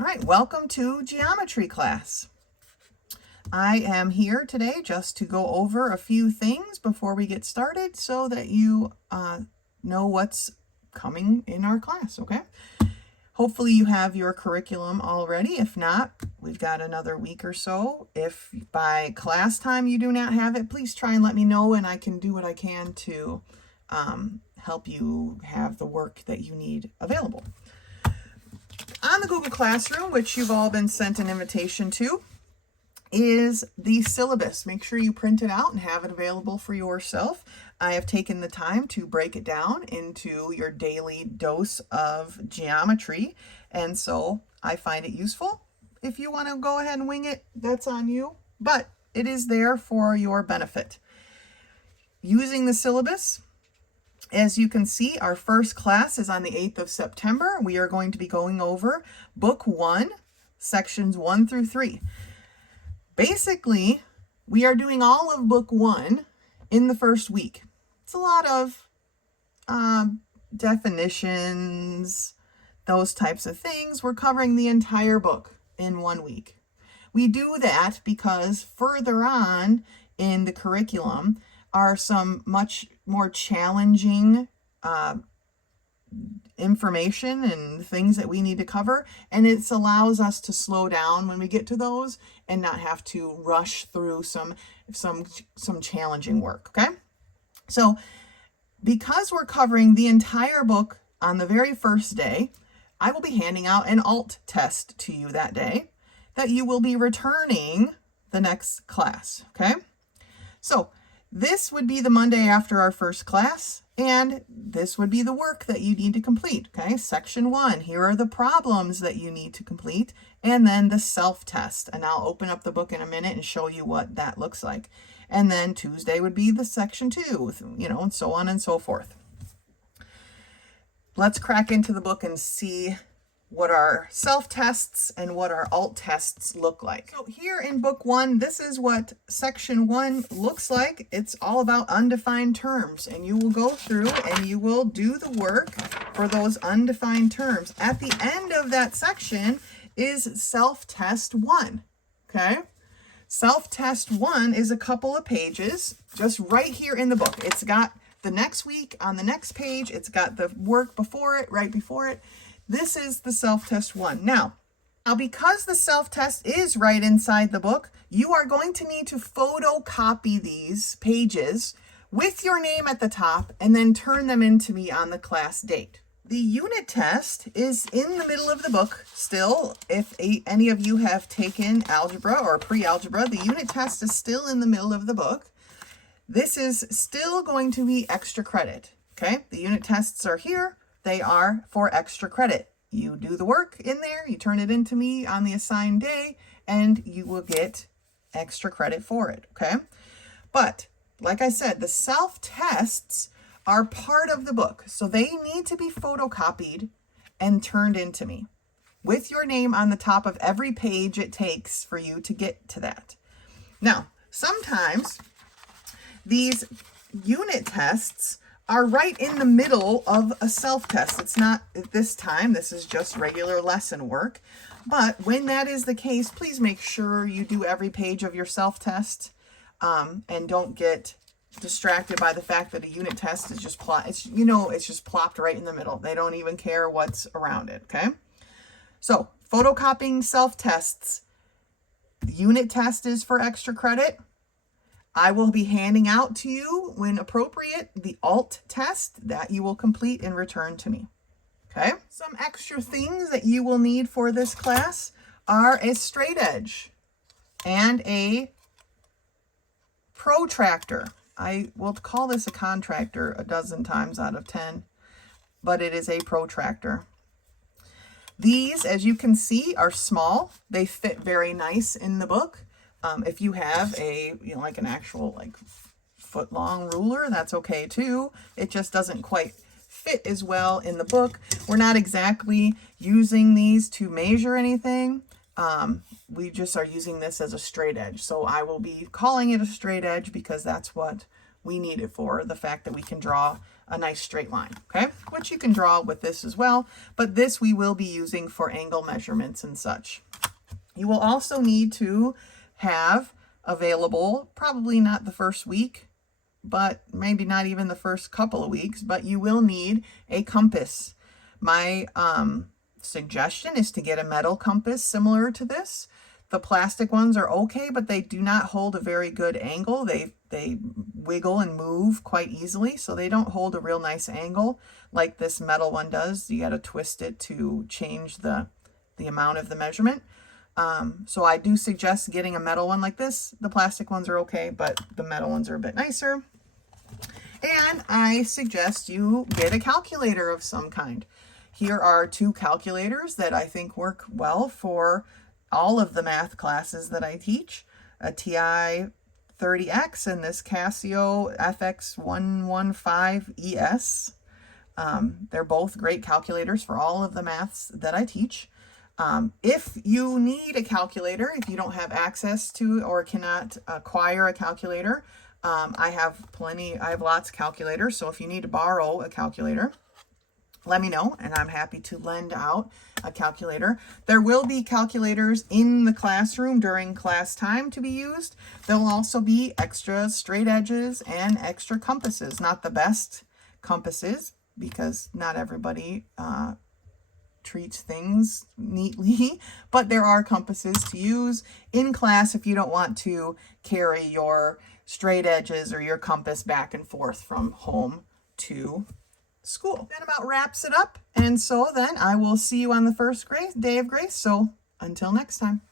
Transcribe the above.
All right, welcome to geometry class. I am here today just to go over a few things before we get started so that you know what's coming in our class, okay? Hopefully you have your curriculum already. If not, we've got another week or so. If by class time you do not have it, please try and let me know and I can do what I can to help you have the work that you need available. On the Google Classroom, which you've all been sent an invitation to, is the syllabus. Make sure you print it out and have it available for yourself. I have taken the time to break it down into your daily dose of geometry, and so I find it useful. If you want to go ahead and wing it, that's on you, but it is there for your benefit. Using the syllabus, as you can see, our first class is on the 8th of September. We are going to be going over Book 1, Sections 1 through 3. Basically, we are doing all of Book 1 in the first week. It's a lot of definitions, those types of things. We're covering the entire book in 1 week. We do that because further on in the curriculum are some much more challenging information and things that we need to cover, and it allows us to slow down when we get to those and not have to rush through some challenging work, okay? So because we're covering the entire book on the very first day, I will be handing out an alt test to you that day that you will be returning the next class, okay? So this would be the Monday after our first class, and this would be the work that you need to complete, okay? Section 1, here are the problems that you need to complete, and then the self-test. And I'll open up the book in a minute and show you what that looks like. And then Tuesday would be the Section 2, and so on and so forth. Let's crack into the book and see what our self-tests and what our alt tests look like. So here in Book 1, this is what Section 1 looks like. It's all about undefined terms, and you will go through and you will do the work for those undefined terms. At the end of that section is self-test 1, okay? Self-test 1 is a couple of pages just right here in the book. It's got the next week on the next page. It's got the work before it, right before it. This is the self-test 1. Now, because the self-test is right inside the book, you are going to need to photocopy these pages with your name at the top and then turn them in to me on the class date. The unit test is in the middle of the book still. If any of you have taken algebra or pre-algebra, the unit test is still in the middle of the book. This is still going to be extra credit, okay? The unit tests are here. They are for extra credit. You do the work in there, you turn it into me on the assigned day, and you will get extra credit for it, okay? But, like I said, the self-tests are part of the book, so they need to be photocopied and turned into me with your name on the top of every page it takes for you to get to that. Now, sometimes these unit tests are right in the middle of a self-test. It's not at this time, this is just regular lesson work. But when that is the case, please make sure you do every page of your self-test and don't get distracted by the fact that a unit test is just it's just plopped right in the middle. They don't even care what's around it, okay? So, photocopying self-tests. The unit test is for extra credit. I will be handing out to you, when appropriate, the alt test that you will complete and return to me. Okay? Some extra things that you will need for this class are a straight edge and a protractor. I will call this a contractor a dozen times out of 10, but it is a protractor. These, as you can see, are small. They fit very nice in the book. If you have like an actual foot-long ruler, that's okay too. It just doesn't quite fit as well in the book. We're not exactly using these to measure anything. We just are using this as a straight edge. So I will be calling it a straight edge because that's what we need it for. The fact that we can draw a nice straight line, okay? Which you can draw with this as well, but this we will be using for angle measurements and such. You will also need to have available, probably not the first week, but maybe not even the first couple of weeks, but you will need a compass. My suggestion is to get a metal compass similar to this. The plastic ones are okay, but they do not hold a very good angle. They wiggle and move quite easily, so they don't hold a real nice angle like this metal one does. You got to twist it to change the amount of the measurement. So I do suggest getting a metal one like this. The plastic ones are okay, but the metal ones are a bit nicer. And I suggest you get a calculator of some kind. Here are two calculators that I think work well for all of the math classes that I teach. A TI 30X and this Casio FX115ES. They're both great calculators for all of the maths that I teach. If you need a calculator, if you don't have access to or cannot acquire a calculator, I have lots of calculators. So if you need to borrow a calculator, let me know, and I'm happy to lend out a calculator. There will be calculators in the classroom during class time to be used. There will also be extra straight edges and extra compasses. Not the best compasses, because not everybody treats things neatly, but there are compasses to use in class if you don't want to carry your straight edges or your compass back and forth from home to school. That about wraps it up. And so then I will see you on the first day of grace. So until next time.